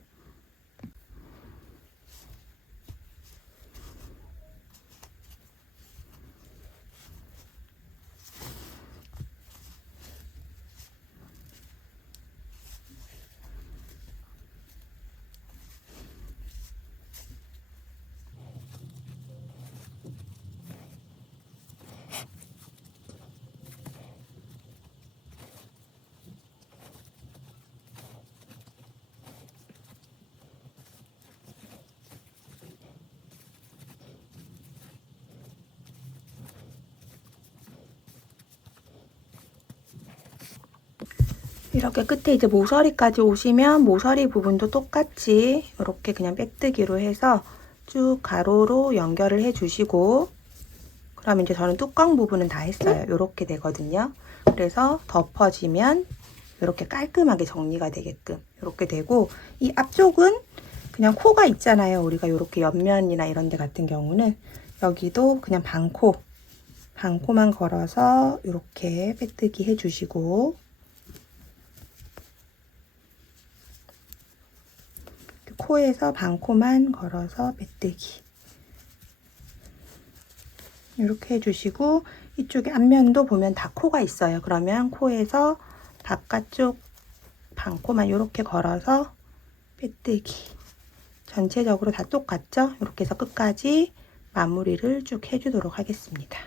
이렇게 끝에 이제 모서리까지 오시면 모서리 부분도 똑같이 이렇게 그냥 빼뜨기로 해서 쭉 가로로 연결을 해 주시고, 그럼 이제 저는 뚜껑 부분은 다 했어요. 이렇게 되거든요. 그래서 덮어지면 이렇게 깔끔하게 정리가 되게끔 이렇게 되고, 이 앞쪽은 그냥 코가 있잖아요. 우리가 이렇게 옆면이나 이런 데 같은 경우는 여기도 그냥 방코만 걸어서 이렇게 빼뜨기 해 주시고, 코에서 방코만 걸어서 빼뜨기 이렇게 해주시고, 이쪽에 앞면도 보면 다 코가 있어요. 그러면 코에서 바깥쪽 방코만 이렇게 걸어서 빼뜨기, 전체적으로 다 똑같죠? 이렇게 해서 끝까지 마무리를 쭉 해주도록 하겠습니다.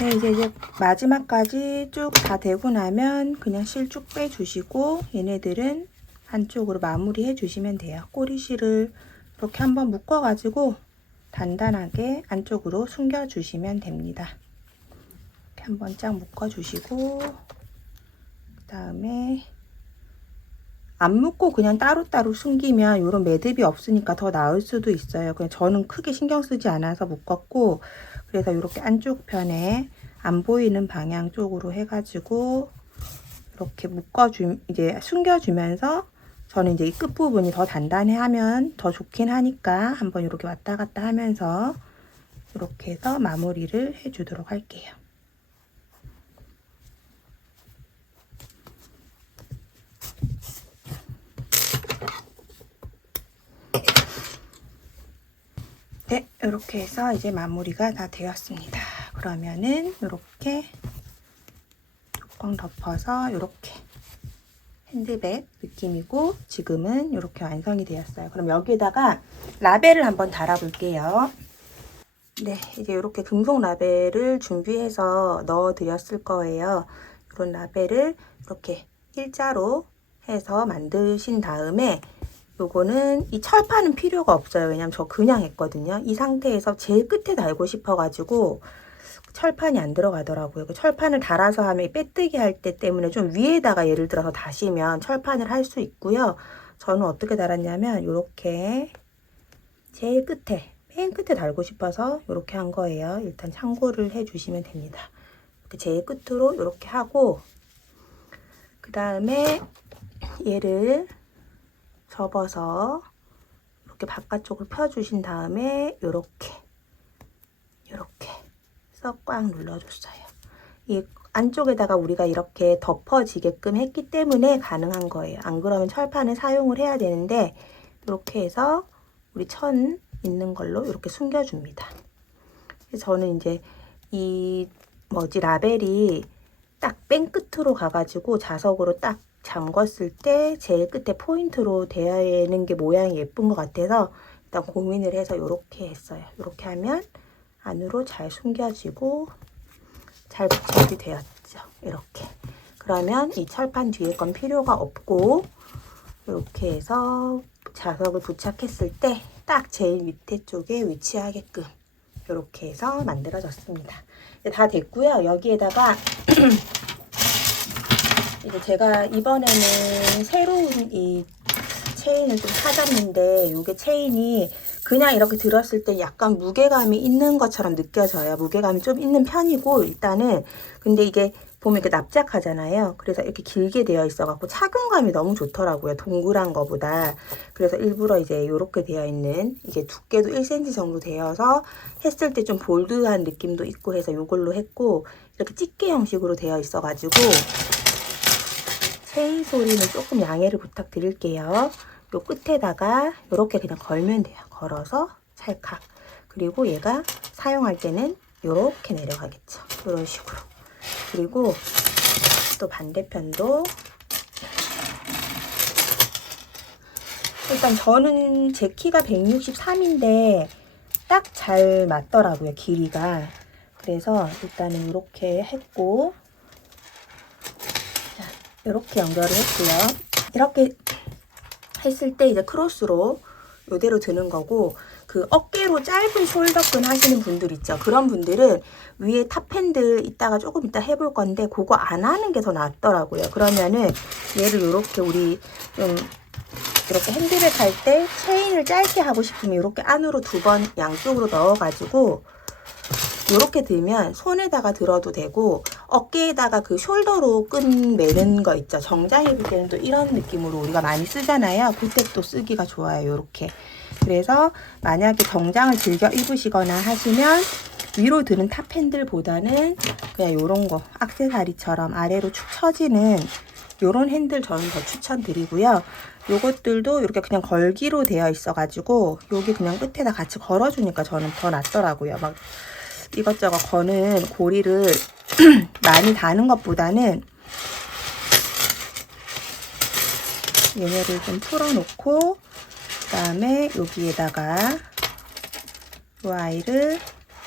네, 이제 마지막까지 쭉 다 되고 나면 그냥 실 쭉 빼주시고, 얘네들은 안쪽으로 마무리 해주시면 돼요. 꼬리실을 이렇게 한번 묶어가지고 단단하게 안쪽으로 숨겨주시면 됩니다. 이렇게 한번 쫙 묶어주시고, 그 다음에 안 묶고 그냥 따로따로 숨기면 이런 매듭이 없으니까 더 나을 수도 있어요. 그냥 저는 크게 신경 쓰지 않아서 묶었고, 그래서 이렇게 안쪽 편에 안 보이는 방향 쪽으로 해가지고 이렇게 이제 숨겨주면서, 저는 이제 이 끝부분이 더 단단해하면 더 좋긴 하니까 한번 이렇게 왔다 갔다 하면서 이렇게 해서 마무리를 해주도록 할게요. 네, 이렇게 해서 이제 마무리가 다 되었습니다. 그러면은 이렇게 뚜껑 덮어서 이렇게 핸드백 느낌이고, 지금은 이렇게 완성이 되었어요. 그럼 여기에다가 라벨을 한번 달아볼게요. 네, 이제 이렇게 금속 라벨을 준비해서 넣어 드렸을 거예요. 이런 라벨을 이렇게 일자로 해서 만드신 다음에, 요거는 이 철판은 필요가 없어요. 왜냐면 저 그냥 했거든요. 이 상태에서 제일 끝에 달고 싶어가지고 철판이 안 들어가더라고요. 그 철판을 달아서 하면 빼뜨기 할 때 때문에 좀 위에다가 예를 들어서 다시면 철판을 할 수 있고요. 저는 어떻게 달았냐면 이렇게 제일 끝에 맨 끝에 달고 싶어서 이렇게 한 거예요. 일단 참고를 해주시면 됩니다. 이렇게 제일 끝으로 이렇게 하고 그 다음에 얘를 접어서 이렇게 바깥쪽으로 펴주신 다음에 이렇게 해서 꽉 눌러줬어요. 이 안쪽에다가 우리가 이렇게 덮어지게끔 했기 때문에 가능한 거예요. 안 그러면 철판을 사용을 해야 되는데 이렇게 해서 우리 천 있는 걸로 이렇게 숨겨줍니다. 저는 이제 이 라벨이 딱 맨 끝으로 가가지고 자석으로 딱 잠궜을 때 제일 끝에 포인트로 되는 게 모양이 예쁜 것 같아서 일단 고민을 해서 이렇게 했어요. 이렇게 하면 안으로 잘 숨겨지고 잘 부착이 되었죠. 이렇게. 그러면 이 철판 뒤에 건 필요가 없고 이렇게 해서 자석을 부착했을 때 딱 제일 밑에 쪽에 위치하게끔 이렇게 해서 만들어졌습니다. 다 됐고요. 여기에다가 이제 제가 이번에는 새로운 이 체인을 좀 찾았는데 이게 체인이 그냥 이렇게 들었을 때 약간 무게감이 있는 것처럼 느껴져요. 무게감이 좀 있는 편이고 일단은 근데 이게 보면 이렇게 납작하잖아요. 그래서 이렇게 길게 되어 있어갖고 착용감이 너무 좋더라고요. 동그란 거보다. 그래서 일부러 이제 이렇게 되어 있는 이게 두께도 1cm 정도 되어서 했을 때 좀 볼드한 느낌도 있고 해서 이걸로 했고 이렇게 집게 형식으로 되어 있어가지고 체인 소리는 조금 양해를 부탁드릴게요. 요 끝에다가 이렇게 그냥 걸면 돼요. 걸어서 찰칵. 그리고 얘가 사용할 때는 이렇게 내려가겠죠. 이런 식으로. 그리고 또 반대편도 일단 저는 제 키가 163인데 딱 잘 맞더라고요. 길이가. 그래서 일단은 이렇게 했고 이렇게 연결을 했고요. 이렇게 했을 때 이제 크로스로 이대로 드는 거고 그 어깨로 짧은 숄더끈 하시는 분들 있죠. 그런 분들은 위에 탑핸들 이따가 조금 이따 해볼 건데 그거 안 하는 게 더 낫더라고요. 그러면은 얘를 이렇게 우리 좀 이렇게 핸들을 갈 때 체인을 짧게 하고 싶으면 이렇게 안으로 2번 양쪽으로 넣어가지고 이렇게 들면 손에다가 들어도 되고 어깨에다가 그 숄더로 끈 매는 거 있죠. 정장 입을 때는 또 이런 느낌으로 우리가 많이 쓰잖아요. 그때 또 쓰기가 좋아요. 이렇게. 그래서 만약에 정장을 즐겨 입으시거나 하시면 위로 드는 탑 핸들보다는 그냥 이런 거 액세서리처럼 아래로 축 처지는 요런 핸들 저는 더 추천드리고요. 요것들도 이렇게 그냥 걸기로 되어 있어가지고 여기 그냥 끝에다 같이 걸어주니까 저는 더 낫더라고요. 막 이것저것 거는 고리를 많이 다는 것보다는 얘네를 좀 풀어놓고 그 다음에 여기에다가 이 아이를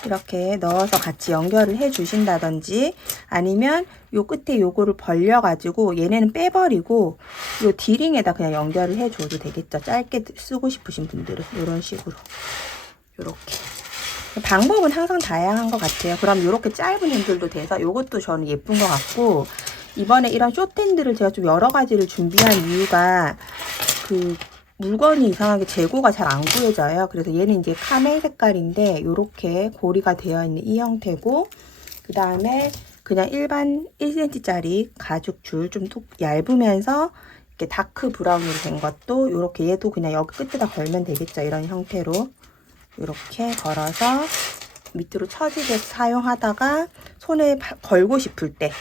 이렇게 넣어서 같이 연결을 해 주신다든지 아니면 요 끝에 요거를 벌려 가지고 얘네는 빼버리고 요 디링에다 그냥 연결을 해 줘도 되겠죠. 짧게 쓰고 싶으신 분들은 이런 식으로 요렇게 방법은 항상 다양한 것 같아요. 그럼 이렇게 짧은 핸들도 돼서 이것도 저는 예쁜 것 같고 이번에 이런 숏핸들을 제가 좀 여러 가지를 준비한 이유가 그 물건이 이상하게 재고가 잘 안 구해져요. 그래서 얘는 이제 카멜 색깔인데 이렇게 고리가 되어 있는 이 형태고 그 다음에 그냥 일반 1cm짜리 가죽 줄 좀 얇으면서 이렇게 다크 브라운으로 된 것도 이렇게 얘도 그냥 여기 끝에다 걸면 되겠죠. 이런 형태로 이렇게 걸어서 밑으로 처지게 사용하다가 손에 걸고 싶을 때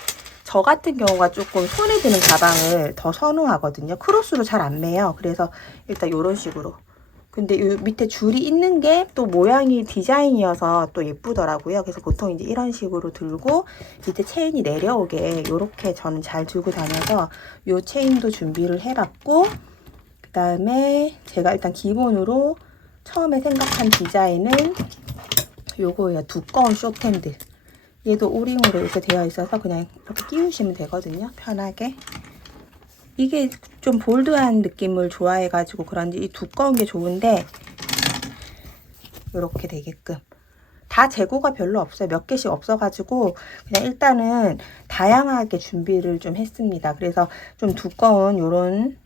저 같은 경우가 조금 손에 드는 가방을 더 선호하거든요. 크로스로 잘 안 매요. 그래서 일단 이런 식으로. 근데 이 밑에 줄이 있는 게 또 모양이 디자인이어서 또 예쁘더라고요. 그래서 보통 이제 이런 식으로 들고 밑에 체인이 내려오게 이렇게 저는 잘 들고 다녀서 이 체인도 준비를 해봤고 그 다음에 제가 일단 기본으로 처음에 생각한 디자인은 요거예요. 두꺼운 숏핸드. 얘도 오링으로 이렇게 되어 있어서 그냥 이렇게 끼우시면 되거든요. 편하게. 이게 좀 볼드한 느낌을 좋아해가지고 그런지 이 두꺼운 게 좋은데 이렇게 되게끔 다 재고가 별로 없어요. 몇 개씩 없어가지고 그냥 일단은 다양하게 준비를 좀 했습니다. 그래서 좀 두꺼운 요런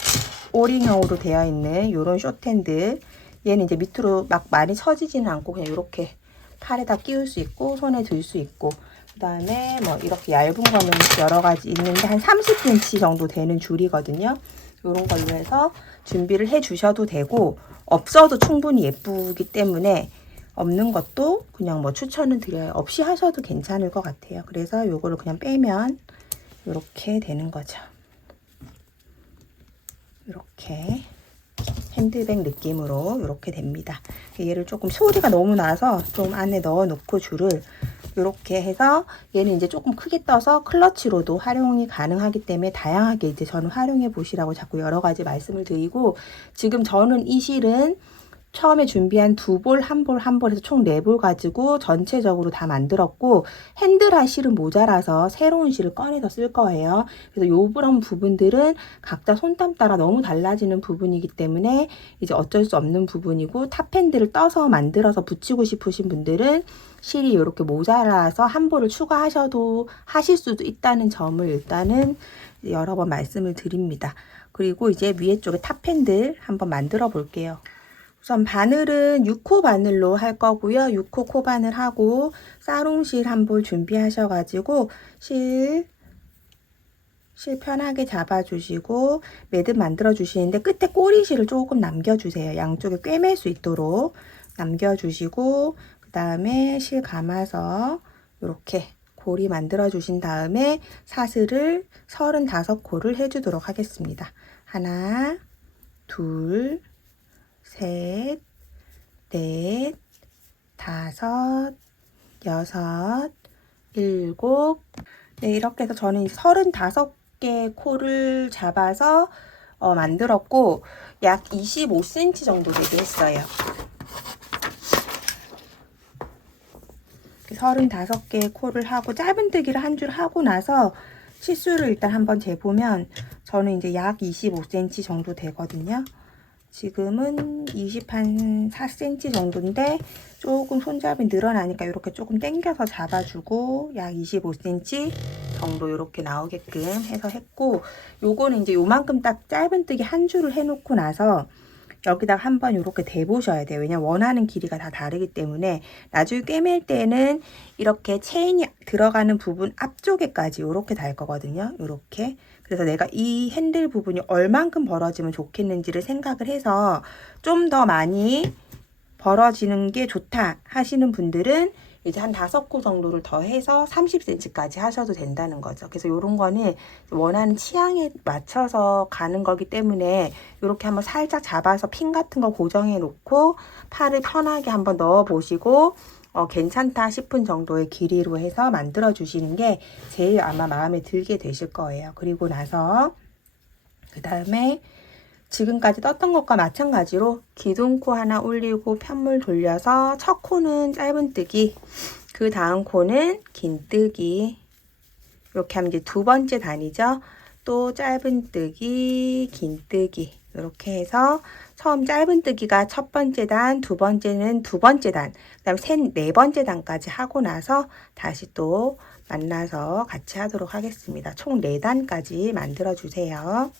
오링형으로 되어 있는 요런 숏핸드, 얘는 이제 밑으로 막 많이 처지지는 않고 그냥 이렇게 팔에다 끼울 수 있고 손에 들 수 있고, 그 다음에 뭐 이렇게 얇은 거는 여러 가지 있는데 한 30cm 정도 되는 줄이거든요. 이런 걸로 해서 준비를 해 주셔도 되고, 없어도 충분히 예쁘기 때문에 없는 것도 그냥 뭐 추천을 드려요. 없이 하셔도 괜찮을 것 같아요. 그래서 요거를 그냥 빼면 이렇게 되는 거죠. 이렇게 핸드백 느낌으로 이렇게 됩니다. 얘를 조금 소리가 너무 나서 좀 안에 넣어 놓고 줄을 이렇게 해서, 얘는 이제 조금 크게 떠서 클러치로도 활용이 가능하기 때문에 다양하게 이제 저는 활용해 보시라고 자꾸 여러 가지 말씀을 드리고, 지금 저는 이 실은 처음에 준비한 2볼, 1볼, 1볼 해서 총 4볼 가지고 전체적으로 다 만들었고, 핸들할 실은 모자라서 새로운 실을 꺼내서 쓸 거예요. 그래서 요런 부분들은 각자 손땀 따라 너무 달라지는 부분이기 때문에 이제 어쩔 수 없는 부분이고, 탑핸들을 떠서 만들어서 붙이고 싶으신 분들은 실이 이렇게 모자라서 1볼을 추가하셔도 하실 수도 있다는 점을 일단은 여러 번 말씀을 드립니다. 그리고 이제 위에 쪽에 탑핸들 한번 만들어 볼게요. 우선 바늘은 6호 바늘로 할 거고요. 6호 코바늘 하고 싸롱실 1볼 준비하셔가지고 실 편하게 잡아주시고 매듭 만들어 주시는데 끝에 꼬리실을 조금 남겨주세요. 양쪽에 꿰맬 수 있도록 남겨주시고, 그 다음에 실 감아서 이렇게 고리 만들어 주신 다음에 사슬을 35코를 해주도록 하겠습니다. 하나, 둘, 셋, 넷, 다섯, 여섯, 일곱. 네, 이렇게 해서 저는 35개 코를 잡아서 만들었고, 약 25cm 정도 되게 했어요. 35개의 코를 하고 짧은뜨기를 한 줄 하고 나서 치수를 일단 한번 재보면 저는 이제 약 25cm 정도 되거든요. 지금은 24cm 정도인데 조금 손잡이 늘어나니까 이렇게 조금 당겨서 잡아주고 약 25cm 정도 이렇게 나오게끔 해서 했고, 요거는 이제 요만큼 딱 짧은뜨기 한 줄을 해놓고 나서 여기다가 한번 이렇게 대보셔야 돼요. 왜냐면 원하는 길이가 다 다르기 때문에 나중에 꿰맬 때는 이렇게 체인이 들어가는 부분 앞쪽에까지 이렇게 달 거거든요. 이렇게. 그래서 내가 이 핸들 부분이 얼만큼 벌어지면 좋겠는지를 생각을 해서 좀 더 많이 벌어지는 게 좋다 하시는 분들은 이제 한 5코 정도를 더 해서 30cm까지 하셔도 된다는 거죠. 그래서 이런 거는 원하는 취향에 맞춰서 가는 거기 때문에 이렇게 한번 살짝 잡아서 핀 같은 거 고정해 놓고 팔을 편하게 한번 넣어 보시고 괜찮다 싶은 정도의 길이로 해서 만들어 주시는 게 제일 아마 마음에 들게 되실 거예요. 그리고 나서 그 다음에 지금까지 떴던 것과 마찬가지로 기둥코 하나 올리고 편물 돌려서 첫 코는 짧은뜨기, 그 다음 코는 긴뜨기, 이렇게 하면 이제 2번째 단이죠. 또 짧은뜨기, 긴뜨기, 이렇게 해서 처음 짧은뜨기가 첫 번째 단, 두 번째는 두 번째 단, 그 다음에 네 번째 단까지 하고 나서 다시 또 만나서 같이 하도록 하겠습니다. 총 4단까지 만들어 주세요.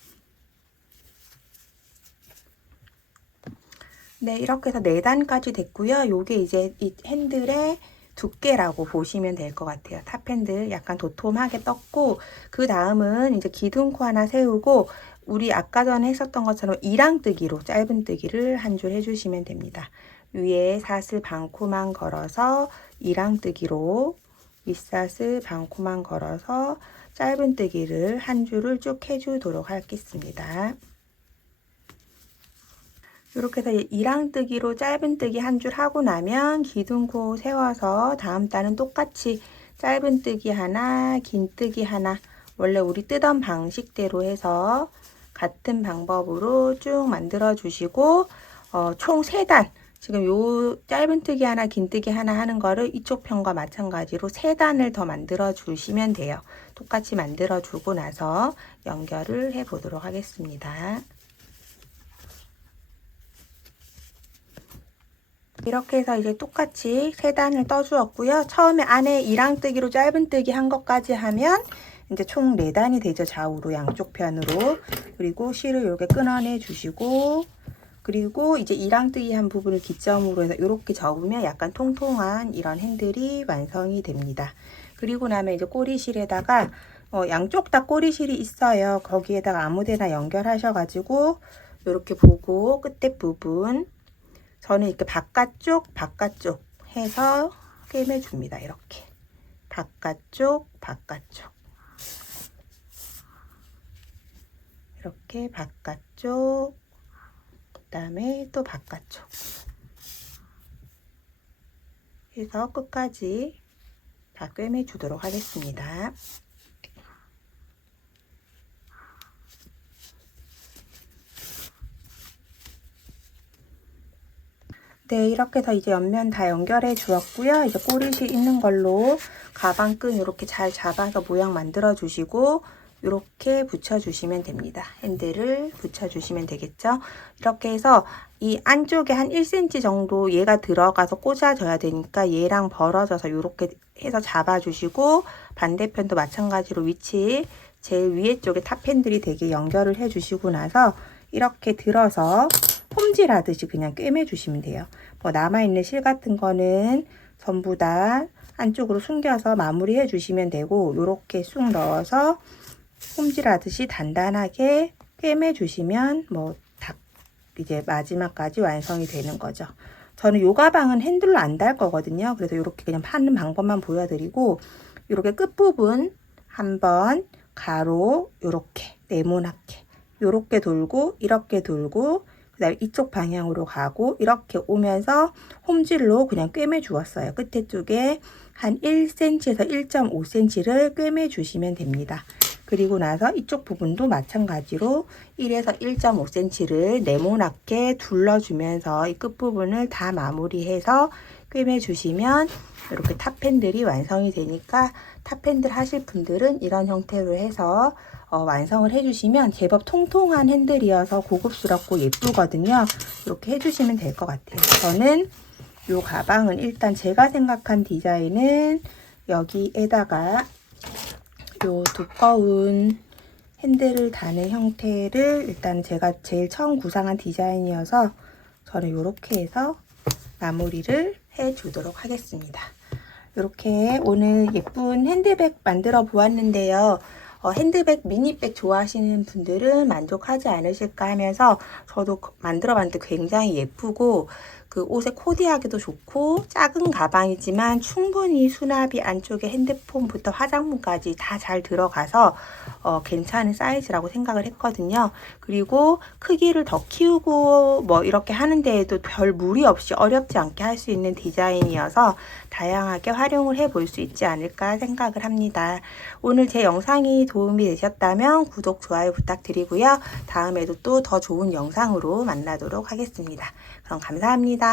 네, 이렇게 해서 4단까지 됐고요. 요게 이제 이 핸들의 두께라고 보시면 될 것 같아요. 탑핸들 약간 도톰하게 떴고, 그 다음은 이제 기둥코 하나 세우고 우리 아까 전에 했었던 것처럼 이랑뜨기로 짧은뜨기를 한 줄 해주시면 됩니다. 위에 사슬 반코만 걸어서 이랑뜨기로 윗사슬 반코만 걸어서 짧은뜨기를 한 줄을 쭉 해주도록 하겠습니다. 이렇게 해서 이랑뜨기로 짧은뜨기 한 줄 하고 나면 기둥코 세워서 다음 단은 똑같이 짧은뜨기 하나, 긴뜨기 하나, 원래 우리 뜨던 방식대로 해서 같은 방법으로 쭉 만들어 주시고 총 3단, 지금 요 짧은뜨기 하나, 긴뜨기 하나 하는 거를 이쪽 편과 마찬가지로 3단을 더 만들어 주시면 돼요. 똑같이 만들어 주고 나서 연결을 해 보도록 하겠습니다. 이렇게 해서 이제 똑같이 3단을 떠주었고요. 처음에 안에 이랑뜨기로 짧은뜨기 한 것까지 하면 이제 총 4단이 되죠. 좌우로 양쪽 편으로. 그리고 실을 이렇게 끊어내 주시고, 그리고 이제 이랑뜨기 한 부분을 기점으로 해서 이렇게 접으면 약간 통통한 이런 핸들이 완성이 됩니다. 그리고 나면 이제 꼬리실에다가 양쪽 다 꼬리실이 있어요. 거기에다가 아무데나 연결하셔가지고 이렇게 보고 끝에 부분 저는 이렇게 바깥쪽 해서 꿰매줍니다. 이렇게 바깥쪽 이렇게 바깥쪽, 그 다음에 또 바깥쪽 해서 끝까지 다 꿰매 주도록 하겠습니다. 네, 이렇게 해서 이제 옆면 다 연결해 주었고요. 이제 꼬리실 있는 걸로 가방끈 이렇게 잘 잡아서 모양 만들어 주시고 이렇게 붙여 주시면 됩니다. 핸들을 붙여 주시면 되겠죠. 이렇게 해서 이 안쪽에 한 1cm 정도 얘가 들어가서 꽂아져야 되니까 얘랑 벌어져서 이렇게 해서 잡아 주시고, 반대편도 마찬가지로 위치 제일 위에 쪽에 탑 핸들이 되게 연결을 해 주시고 나서 이렇게 들어서 홈질 하듯이 그냥 꿰매 주시면 돼요. 뭐 남아있는 실 같은 거는 전부 다 안쪽으로 숨겨서 마무리해 주시면 되고, 이렇게 쑥 넣어서 홈질 하듯이 단단하게 꿰매 주시면 뭐 딱 이제 마지막까지 완성이 되는 거죠. 저는 요 가방은 핸들로 안 달 거거든요. 그래서 이렇게 그냥 파는 방법만 보여드리고, 이렇게 끝부분 한번 가로 요렇게 네모나게 요렇게 돌고 이렇게 돌고, 그 다음에 이쪽 방향으로 가고 이렇게 오면서 홈질로 그냥 꿰매 주었어요. 끝에 쪽에 한 1cm에서 1.5cm를 꿰매 주시면 됩니다. 그리고 나서 이쪽 부분도 마찬가지로 1에서 1.5cm를 네모나게 둘러주면서 이 끝부분을 다 마무리해서 꿰매 주시면 이렇게 탑핸들이 완성이 되니까, 탑핸들 하실 분들은 이런 형태로 해서 완성을 해주시면 제법 통통한 핸들이어서 고급스럽고 예쁘거든요. 이렇게 해주시면 될 것 같아요. 저는 이 가방은 일단 제가 생각한 디자인은 여기에다가 요 두꺼운 핸들을 다는 형태를 일단 제가 제일 처음 구상한 디자인이어서 저는 이렇게 해서 마무리를 해 주도록 하겠습니다. 이렇게 오늘 예쁜 핸드백 만들어 보았는데요. 핸드백, 미니백 좋아하시는 분들은 만족하지 않으실까 하면서 저도 만들어 봤는데 굉장히 예쁘고 그 옷에 코디하기도 좋고, 작은 가방이지만 충분히 수납이 안쪽에 핸드폰부터 화장품까지 다 잘 들어가서 괜찮은 사이즈라고 생각을 했거든요. 그리고 크기를 더 키우고 뭐 이렇게 하는 데에도 별 무리 없이 어렵지 않게 할 수 있는 디자인이어서 다양하게 활용을 해 볼 수 있지 않을까 생각을 합니다. 오늘 제 영상이 도움이 되셨다면 구독, 좋아요 부탁드리고요. 다음에도 또 더 좋은 영상으로 만나도록 하겠습니다. 그럼 감사합니다.